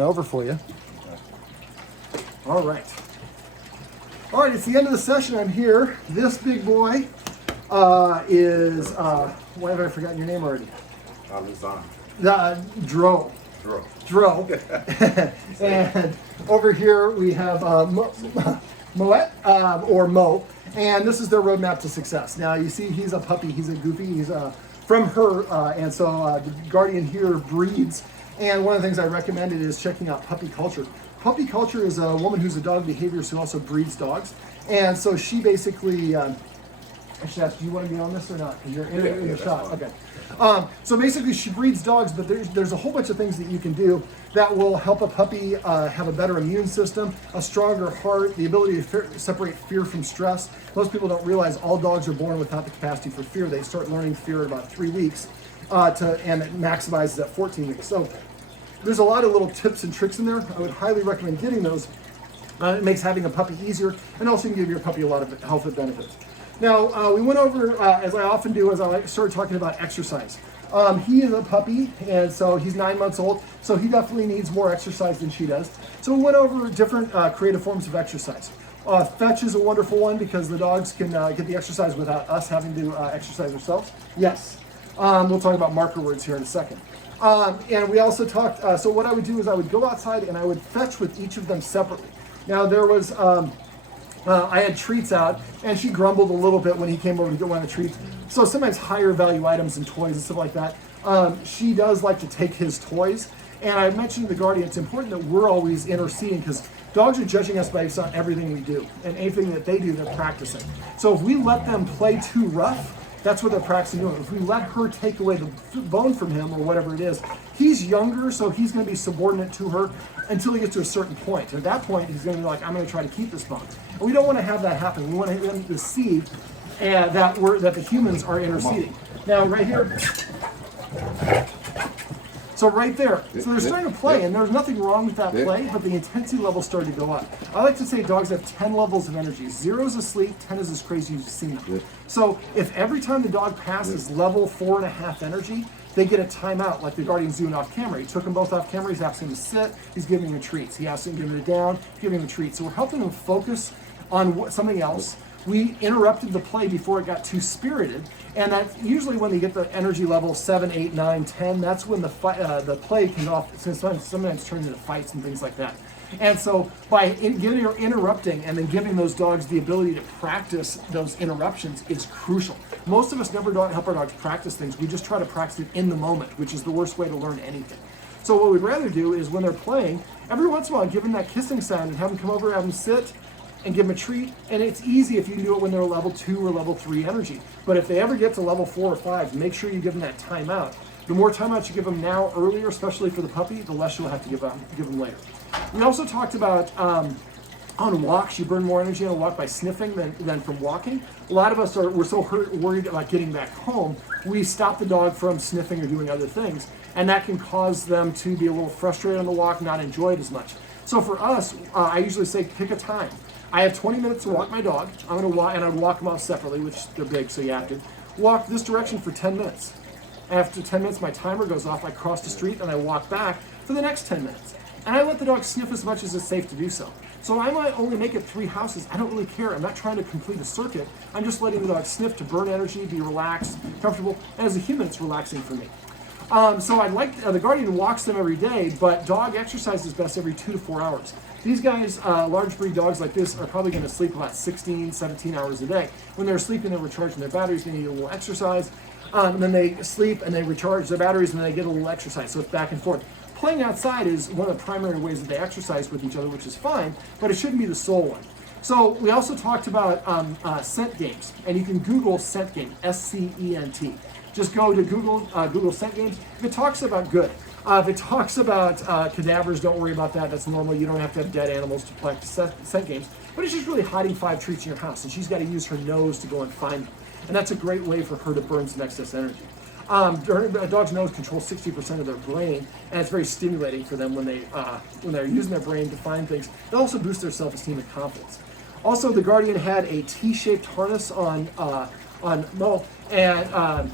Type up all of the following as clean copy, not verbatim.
Over for you. All right. All right, it's the end of the session. I'm here. This big boy is, why have I forgotten your name already? Dro. And over here we have Moet, or Mo, and this is their roadmap to success. Now you see he's a puppy, he's a goofy, he's from her, and so the Guardian here breeds. And one of the things I recommended is checking out Puppy Culture. Puppy Culture is a woman who's a dog behaviorist who also breeds dogs. And so she basically, I should ask, do you want to be on this or not? Because you're in the shot. Okay. So basically she breeds dogs, but there's a whole bunch of things that you can do that will help a puppy have a better immune system, a stronger heart, the ability to separate fear from stress. Most people don't realize all dogs are born without the capacity for fear. They start learning fear at about 3 weeks. And it maximizes at 14 weeks. So there's a lot of little tips and tricks in there. I would highly recommend getting those. It makes having a puppy easier, and also can give your puppy a lot of health benefits. Now, we went over, as I often do, as I started talking about exercise. He is a puppy, and so he's 9 months old, so he definitely needs more exercise than she does. So we went over different creative forms of exercise. Fetch is a wonderful one because the dogs can get the exercise without us having to exercise ourselves. Yes. We'll talk about marker words here in a second. And we also talked, so what I would do is I would go outside and I would fetch with each of them separately. Now there was, I had treats out and she grumbled a little bit when he came over to get one of the treats. So sometimes higher value items and toys and stuff like that. She does like to take his toys. And I mentioned to the Guardian, it's important that we're always interceding because dogs are judging us based on everything we do. And anything that they do, they're practicing. So if we let them play too rough, that's what they're practicing doing. If we let her take away the bone from him or whatever it is, he's younger, so he's going to be subordinate to her until he gets to a certain point. At that point, he's going to be like, I'm going to try to keep this bone. And we don't want to have that happen. We want him to see that the humans are interceding. Now, right here, so right there, so they're starting to play, and there's nothing wrong with that play, but the intensity level started to go up. I like to say dogs have 10 levels of energy. 0 is asleep, 10 is as crazy as you've seen them. So if every time the dog passes level 4.5 energy, they get a timeout like the Guardian's doing off camera. He took them both off camera, he's asking them to sit, he's giving them treats. He asks them to give them down, giving them treats. So we're helping them focus on something else. We interrupted the play before it got too spirited, and that's usually when they get the energy level 7, 8, 9, 10. That's when the play can sometimes turn into fights and things like that. And so by interrupting and then giving those dogs the ability to practice those interruptions is crucial. Most of us never help our dogs practice things. We just try to practice it in the moment, which is the worst way to learn anything. So what we'd rather do is when they're playing, every once in a while give them that kissing sound and have them come over, have them sit, and give them a treat. And it's easy if you do it when they're level 2 or level 3 energy. But if they ever get to level 4 or 5, make sure you give them that timeout. The more timeouts you give them now earlier, especially for the puppy, the less you'll have to give them later. We also talked about on walks, you burn more energy on a walk by sniffing than from walking. A lot of us we're so worried about getting back home, we stop the dog from sniffing or doing other things. And that can cause them to be a little frustrated on the walk, not enjoy it as much. So for us, I usually say pick a time. I have 20 minutes to walk my dog. I'm going to walk, and I walk them out separately, which they're big, so you have to. Walk this direction for 10 minutes. After 10 minutes, my timer goes off. I cross the street, and I walk back for the next 10 minutes. And I let the dog sniff as much as it's safe to do so. So I might only make it 3 houses. I don't really care. I'm not trying to complete a circuit. I'm just letting the dog sniff to burn energy, be relaxed, comfortable. And as a human, it's relaxing for me. So I'd like, the Guardian walks them every day, but dog exercise is best every 2 to 4 hours. These guys, large breed dogs like this, are probably going to sleep about 16, 17 hours a day. When they're sleeping, they're recharging their batteries, they need a little exercise. And then they sleep and they recharge their batteries and then they get a little exercise. So it's back and forth. Playing outside is one of the primary ways that they exercise with each other, which is fine, but it shouldn't be the sole one. So we also talked about scent games, and you can Google scent game, S-C-E-N-T. Just go to Google scent games. If it talks about good, if it talks about cadavers, don't worry about that. That's normal. You don't have to have dead animals to play scent games. But it's just really hiding 5 treats in your house, and she's got to use her nose to go and find them. And that's a great way for her to burn some excess energy. A dog's nose controls 60% of their brain, and it's very stimulating for them when they're using their brain to find things. It also boosts their self-esteem and confidence. Also, the Guardian had a T-shaped harness on Mo, and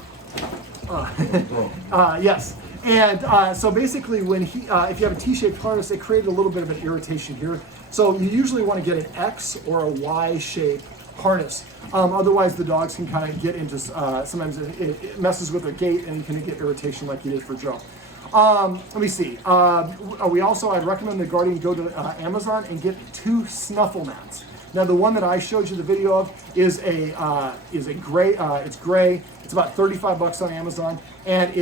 yes, And so basically when if you have a T-shaped harness, it created a little bit of an irritation here. So you usually want to get an X or a Y-shaped harness. Otherwise the dogs can kind of get into, sometimes it messes with their gait and you can get irritation like you did for Joe. Let me see. I'd recommend the Guardian go to Amazon and get 2 Snuffle Mats. Now the one that I showed you the video of is a gray. It's gray. It's about $35 on Amazon, and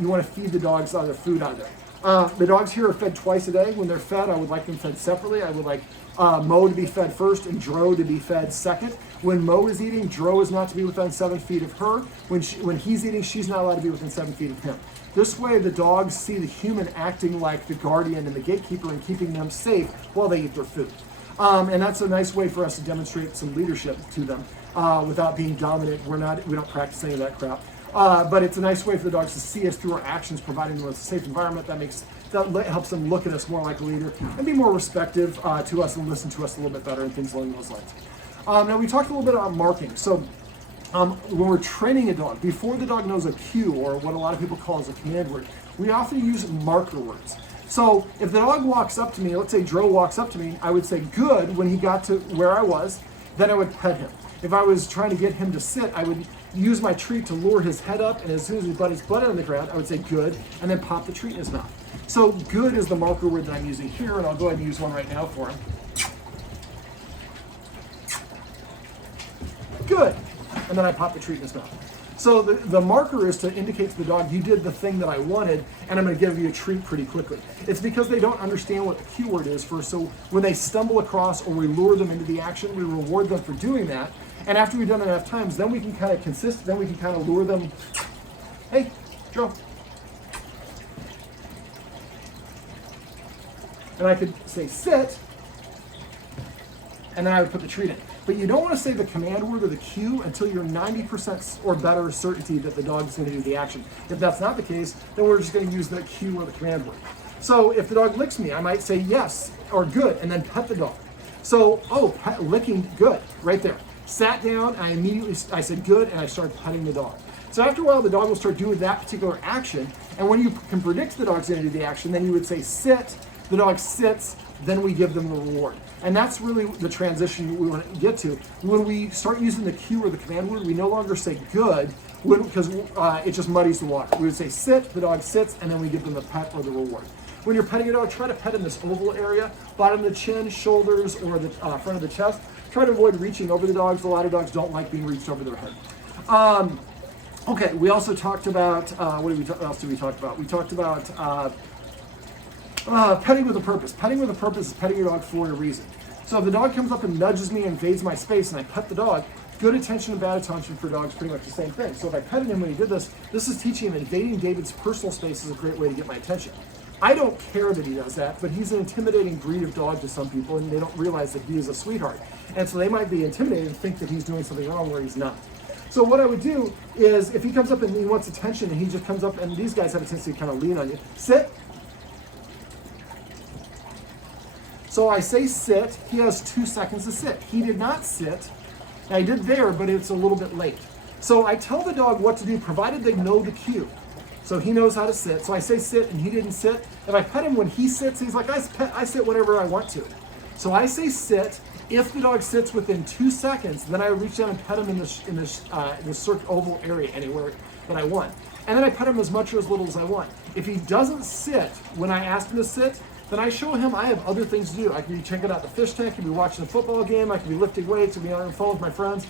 you want to feed the dogs their food out of there. The dogs here are fed twice a day. When they're fed, I would like them fed separately. I would like Mo to be fed first and Dro to be fed second. When Mo is eating, Dro is not to be within 7 feet of her. When he's eating, she's not allowed to be within 7 feet of him. This way the dogs see the human acting like the guardian and the gatekeeper and keeping them safe while they eat their food. And that's a nice way for us to demonstrate some leadership to them without being dominant. We don't practice any of that crap. But it's a nice way for the dogs to see us through our actions, providing them with a safe environment that helps them look at us more like a leader and be more respectful to us and listen to us a little bit better and things along those lines. Now we talked a little bit about marking. So when we're training a dog, before the dog knows a cue or what a lot of people call as a command word, we often use marker words. So if the dog walks up to me, let's say Dro walks up to me, I would say good when he got to where I was, then I would pet him. If I was trying to get him to sit, I would use my treat to lure his head up, and as soon as he put his butt on the ground, I would say good, and then pop the treat in his mouth. So good is the marker word that I'm using here, and I'll go ahead and use one right now for him. Good, and then I pop the treat in his mouth. So the marker is to indicate to the dog, you did the thing that I wanted, and I'm going to give you a treat pretty quickly. It's because they don't understand what the cue word is so when they stumble across or we lure them into the action, we reward them for doing that. And after we've done it enough times, then we can kind of lure them. Hey, Joe. And I could say sit, and then I would put the treat in. But you don't want to say the command word or the cue until you're 90% or better certainty that the dog is going to do the action. If that's not the case, then we're just going to use the cue or the command word. So if the dog licks me, I might say yes or good and then pet the dog. So, licking, good, right there. Sat down, I said good, and I started petting the dog. So after a while, the dog will start doing that particular action. And when you can predict the dog's going to do the action, then you would say sit, the dog sits, then we give them the reward. And that's really the transition we want to get to. When we start using the cue or the command word, we no longer say good, because it just muddies the water. We would say sit, the dog sits, and then we give them the pet or the reward. When you're petting a dog, try to pet in this oval area, bottom of the chin, shoulders, or the front of the chest. Try to avoid reaching over the dogs. A lot of dogs don't like being reached over their head. Okay, we also talked about, what else did we talk about? We talked about petting with a purpose. Petting with a purpose is petting your dog for a reason. So if the dog comes up and nudges me and invades my space and I pet the dog, good attention and bad attention for dogs pretty much the same thing. So if I petted him when he did this, this is teaching him invading David's personal space is a great way to get my attention. I don't care that he does that, but he's an intimidating breed of dog to some people, and they don't realize that he is a sweetheart. And so they might be intimidated and think that he's doing something wrong where he's not. So what I would do is, if he comes up and he wants attention and he just comes up, and these guys have a tendency to kind of lean on you, sit. So I say sit, he has 2 seconds to sit. He did not sit. I did there, but it's a little bit late. So I tell the dog what to do, provided they know the cue. So he knows how to sit. So I say sit, and he didn't sit. If I pet him when he sits, he's like, I sit whenever I want to. So I say sit. If the dog sits within 2 seconds, then I reach down and pet him in this oval area anywhere that I want. And then I pet him as much or as little as I want. If he doesn't sit when I ask him to sit, then I show him I have other things to do. I could be checking out the fish tank, I could be watching a football game, I could be lifting weights, I could be on the phone with my friends.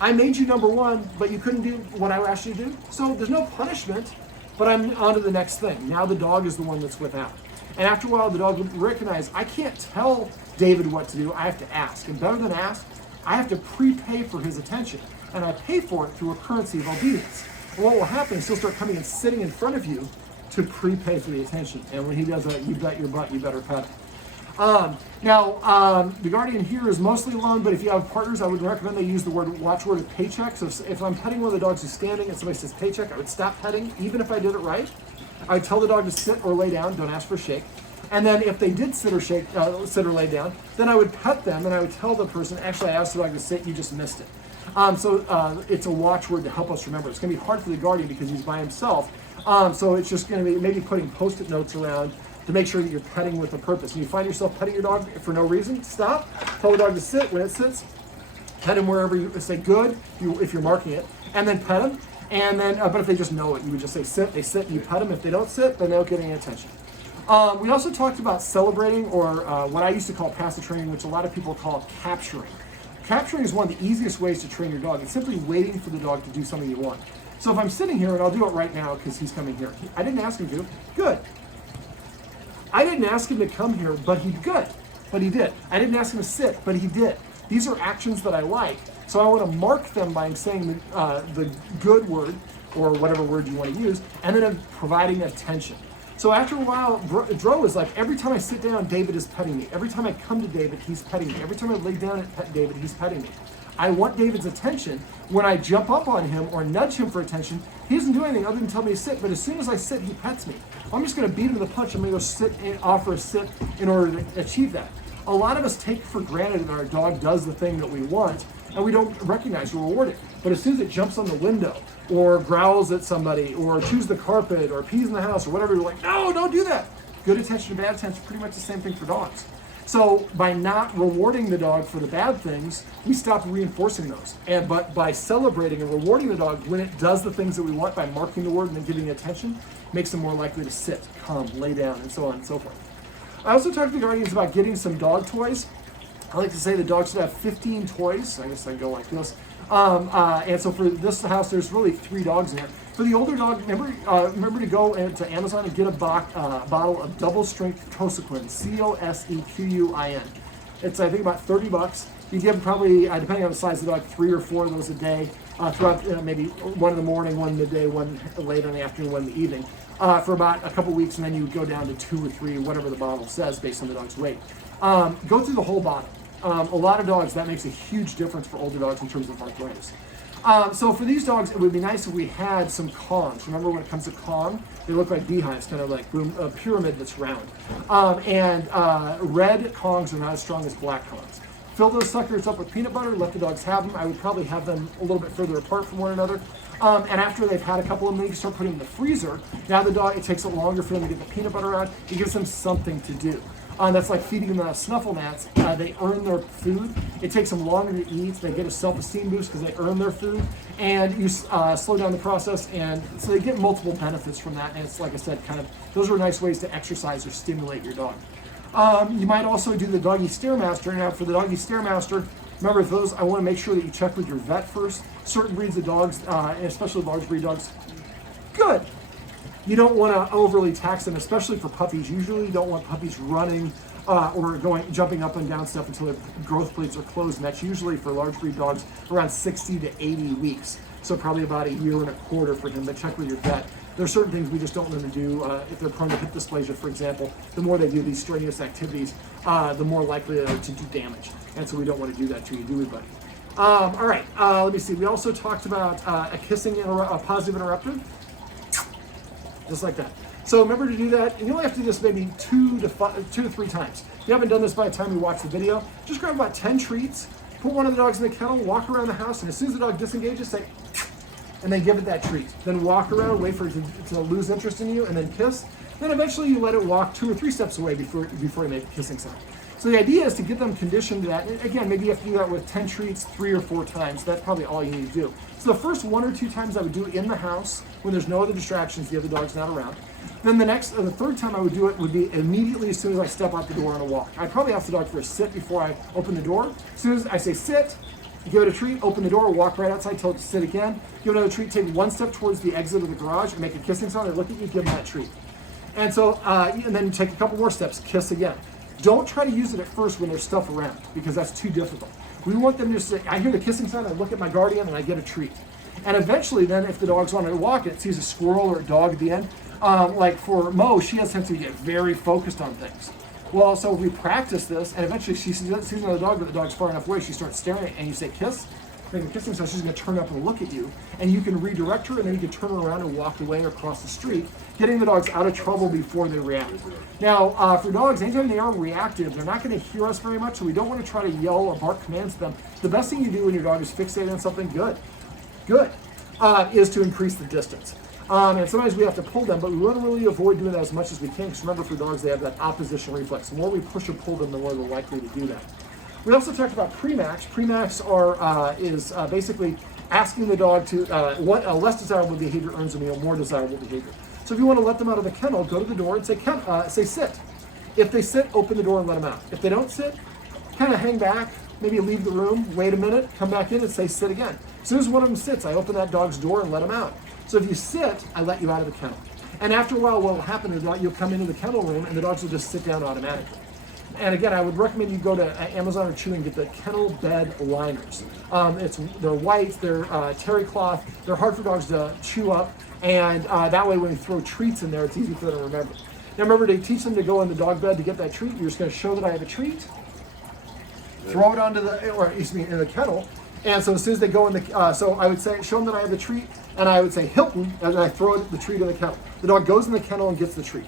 I made you number one, but you couldn't do what I asked you to do. So there's no punishment, but I'm on to the next thing. Now the dog is the one that's without. And after a while, the dog will recognize, I can't tell David what to do, I have to ask. And better than ask, I have to prepay for his attention. And I pay for it through a currency of obedience. And what will happen is he'll start coming and sitting in front of you to prepay for the attention. And when he does that, you bet your butt, you better pet him. The Guardian here is mostly alone, but if you have partners, I would recommend they use the watchword of paycheck. So if I'm petting one of the dogs who's standing and somebody says paycheck, I would stop petting, even if I did it right. I would tell the dog to sit or lay down, don't ask for a shake. And then if they did sit or lay down, then I would pet them and I would tell the person, actually I asked the dog to sit, you just missed it. It's a watchword to help us remember. It's going to be hard for the guardian because he's by himself. So it's just going to be maybe putting Post-it notes around to make sure that you're petting with a purpose. When you find yourself petting your dog for no reason, stop. Tell the dog to sit. When it sits, pet him wherever you say good if you're marking it, and then pet him. And then, but if they just know it, you would just say sit. They sit, and you pet them. If they don't sit, then they don't get any attention. We also talked about celebrating, or what I used to call passive training, which a lot of people call capturing. Capturing is one of the easiest ways to train your dog. It's simply waiting for the dog to do something you want. So if I'm sitting here, and I'll do it right now because he's coming here. I didn't ask him to. Good. I didn't ask him to come here, but he did. I didn't ask him to sit, but he did. These are actions that I like. So I want to mark them by saying the good word, or whatever word you want to use, and then providing attention. So after a while, Dro is like, every time I sit down, David is petting me. Every time I come to David, he's petting me. Every time I lay down and pet David, he's petting me. I want David's attention. When I jump up on him or nudge him for attention, he doesn't do anything other than tell me to sit. But as soon as I sit, he pets me. I'm just going to beat him to the punch. I'm going to go sit and offer a sit in order to achieve that. A lot of us take for granted that our dog does the thing that we want, and we don't recognize or reward it. But as soon as it jumps on the window, or growls at somebody, or chews the carpet, or pees in the house, or whatever, you're like, no, don't do that. Good attention to bad attention, pretty much the same thing for dogs. So by not rewarding the dog for the bad things, we stop reinforcing those. But by celebrating and rewarding the dog when it does the things that we want, by marking the word and then giving attention, makes them more likely to sit, come, lay down, and so on and so forth. I also talked to the guardians about getting some dog toys. I like to say the dog should have 15 toys. I guess I go like this. And so for this house, there's really 3 dogs in it. For the older dog, remember to go to Amazon and get a bottle of double strength Cosequin, Cosequin. It's, I think, about $30. You give them probably, depending on the size of the dog, 3 or 4 of those a day, throughout maybe one in the morning, one midday, one later in the afternoon, one in the evening, for about a couple weeks, and then you go down to 2 or 3, whatever the bottle says based on the dog's weight. Go through the whole bottle. A lot of dogs, that makes a huge difference for older dogs in terms of arthritis. So for these dogs, it would be nice if we had some Kongs. Remember when it comes to Kong, they look like beehives, kind of like a pyramid that's round. Red Kongs are not as strong as black Kongs. Fill those suckers up with peanut butter, let the dogs have them. I would probably have them a little bit further apart from one another. And after they've had a couple of them, you start putting them in the freezer. Now the dog, it takes it longer for them to get the peanut butter out. It gives them something to do. That's like feeding them the Snuffle Mats. They earn their food. It takes them longer to eat. They get a self-esteem boost because they earn their food. And you slow down the process. And so they get multiple benefits from that. And it's, like I said, kind of, those are nice ways to exercise or stimulate your dog. You might also do the Doggy Stairmaster. Now, for the Doggy Stairmaster, remember those, I want to make sure that you check with your vet first. Certain breeds of dogs, and especially large breed dogs, good. You don't want to overly tax them, especially for puppies. Usually you don't want puppies running or jumping up and down stuff until their growth plates are closed. And that's usually for large breed dogs around 60 to 80 weeks. So probably about a year and a quarter for him, but check with your vet. There are certain things we just don't want them to do. If they're prone to hip dysplasia, for example, the more they do these strenuous activities, the more likely they are to do damage. And so we don't want to do that to you, do we, buddy? All right, let me see. We also talked about a positive interrupter. Just like that. So remember to do that, and you only have to do this maybe 2 to 3 times. If you haven't done this by the time you watch the video, just grab about 10 treats, put one of the dogs in the kennel, walk around the house, and as soon as the dog disengages, say, and then give it that treat. Then walk around, wait for it to lose interest in you, and then kiss. Then eventually you let it walk 2 or 3 steps away before you make a kissing sound. So the idea is to get them conditioned to that. And again, maybe you have to do that with 10 treats 3 or 4 times. That's probably all you need to do. So the first 1 or 2 times I would do it in the house when there's no other distractions, the other dog's not around. Then the 3rd time I would do it would be immediately as soon as I step out the door on a walk. I'd probably ask the dog for a sit before I open the door. As soon as I say sit, give it a treat, open the door, walk right outside, tell it to sit again, give it another treat, take 1 step towards the exit of the garage and make a kissing sound. They look at you, give them that treat. And so, and then take a couple more steps, kiss again. Don't try to use it at first when there's stuff around because that's too difficult. We want them to say, I hear the kissing sound, I look at my guardian and I get a treat. And eventually then if the dog's on a walk and it sees a squirrel or a dog at the end, like for Mo, she has a tendency to get very focused on things. Well, so if we practice this and eventually she sees another dog, but the dog's far enough away, she starts staring at it and you say kiss, make a kissing sound, she's going to turn up and look at you, and you can redirect her, and then you can turn her around and walk away or across the street, getting the dogs out of trouble before they react. Now, for dogs, anytime they are reactive, they're not going to hear us very much, so we don't want to try to yell or bark commands to them. The best thing you do when your dog is fixated on something is to increase the distance. And sometimes we have to pull them, but we want to really avoid doing that as much as we can, because remember, for dogs, they have that opposition reflex. The more we push or pull them, the more they're likely to do that. We also talked about pre-max. Pre-max is basically asking the dog to, what a less desirable behavior earns a meal, more desirable behavior. So if you want to let them out of the kennel, go to the door and say sit. If they sit, open the door and let them out. If they don't sit, kind of hang back, maybe leave the room, wait a minute, come back in and say sit again. As soon as one of them sits, I open that dog's door and let them out. So if you sit, I let you out of the kennel. And after a while, what will happen is you'll come into the kennel room and the dogs will just sit down automatically. And again, I would recommend you go to Amazon or Chewy and get the kennel bed liners. They're white, they're terry cloth, they're hard for dogs to chew up, and that way when you throw treats in there, it's easy for them to remember. Now remember, to teach them to go in the dog bed to get that treat, you're just going to show that I have a treat, throw it onto in the kennel, and so as soon as they go in the, so I would say, show them that I have the treat, and I would say Hilton, and I throw the treat in the kennel. The dog goes in the kennel and gets the treat.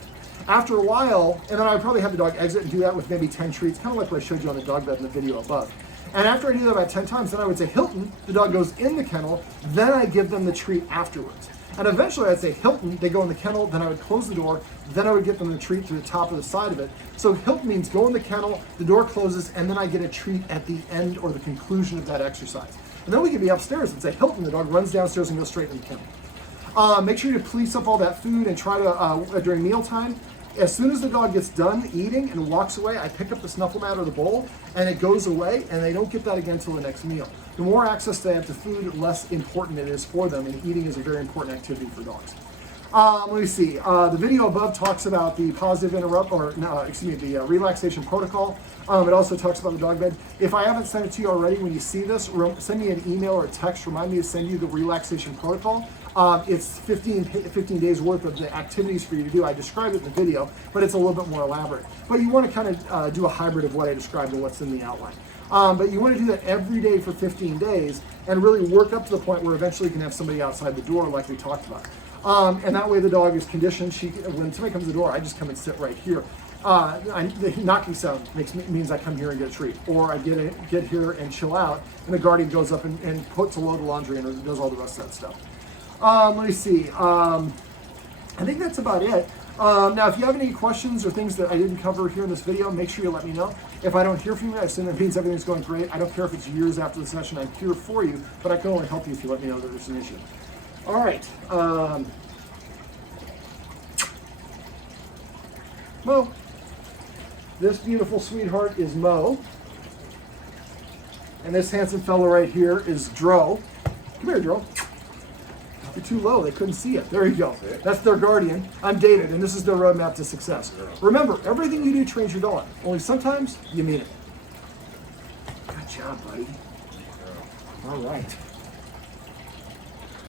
After a while, and then I would probably have the dog exit and do that with maybe 10 treats, kind of like what I showed you on the dog bed in the video above. And after I do that about 10 times, then I would say Hilton, the dog goes in the kennel, then I give them the treat afterwards. And eventually I'd say Hilton, they go in the kennel, then I would close the door, then I would get them the treat to the top or the side of it. So Hilton means go in the kennel, the door closes, and then I get a treat at the end or the conclusion of that exercise. And then we can be upstairs and say Hilton, the dog runs downstairs and goes straight in the kennel. Make sure you police up all that food and try to, during mealtime, as soon as the dog gets done eating and walks away, I pick up the Snuffle Mat or the bowl, and it goes away, and they don't get that again until the next meal. The more access they have to food, the less important it is for them, and eating is a very important activity for dogs. Let me see. The video above talks about the the relaxation protocol. It also talks about the dog bed. If I haven't sent it to you already, when you see this, send me an email or a text. Remind me to send you the relaxation protocol. It's 15 days worth of the activities for you to do. I described it in the video, but it's a little bit more elaborate. But you want to kind of do a hybrid of what I described and what's in the outline. But you want to do that every day for 15 days and really work up to the point where eventually you can have somebody outside the door like we talked about. And that way the dog is conditioned. When somebody comes to the door, I just come and sit right here. The knocking sound means I come here and get a treat, or I get here and chill out, and the guardian goes up and puts a load of laundry in and does all the rest of that stuff. Let me see. I think that's about it. Now, if you have any questions or things that I didn't cover here in this video, make sure you let me know. If I don't hear from you, I assume that means everything's going great. I don't care if it's years after the session. I'm here for you, but I can only help you if you let me know that there's an issue. All right. Mo. This beautiful sweetheart is Mo. And this handsome fellow right here is Dro. Come here, Dro. You're too low. They couldn't see it. There you go. That's their guardian. I'm David, and this is their roadmap to success. Remember, everything you do trains your dog. Only sometimes you mean it. Good job, buddy. All right.